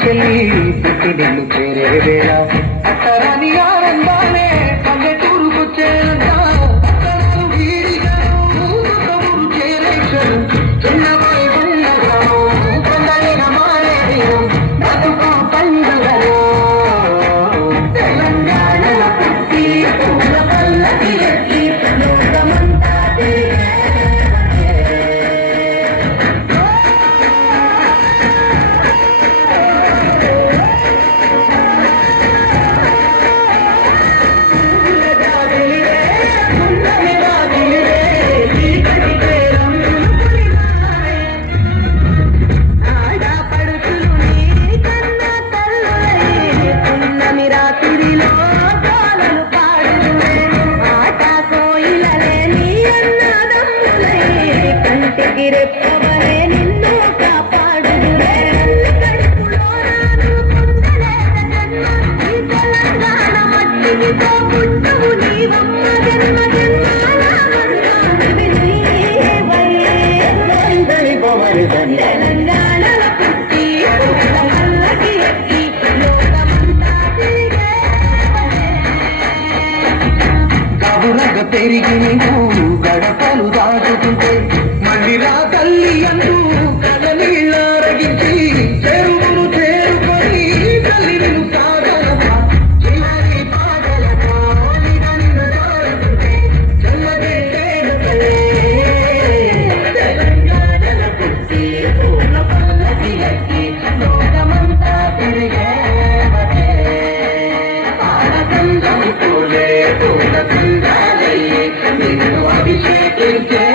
చెల్లి పుట్టి నిన్ను చేరే వేళ అత్తరాని ఆనందాలే పల్లెటూరుకొచ్చేంత రెప్పవలే నిన్ను కాపాడుదురే తెలంగాణ మట్టికి పోకుంటవు నీవమ్మ జన్మ తెలంగాణల పుట్టి పల్లకి ఎక్కి లోకమంతా తిరిగే కబురగ పెరిగి నీవు గడపలు దాటుతుంటే మళ్ళీరా తల్లి అంటూ కలనీళ్ళరగించి చెరువును చేరుకొని తల్లి నిన్ను సాగలమా చివరి పాదలతో నిన్ను దారుతుంటే తెలంగాణల పుట్టి పూల పల్లకి ఎక్కి లోకమంతా తిరిగే పాలకందం పూలే పూల కుందాలయ్యి నిన్ను అభిషేకించే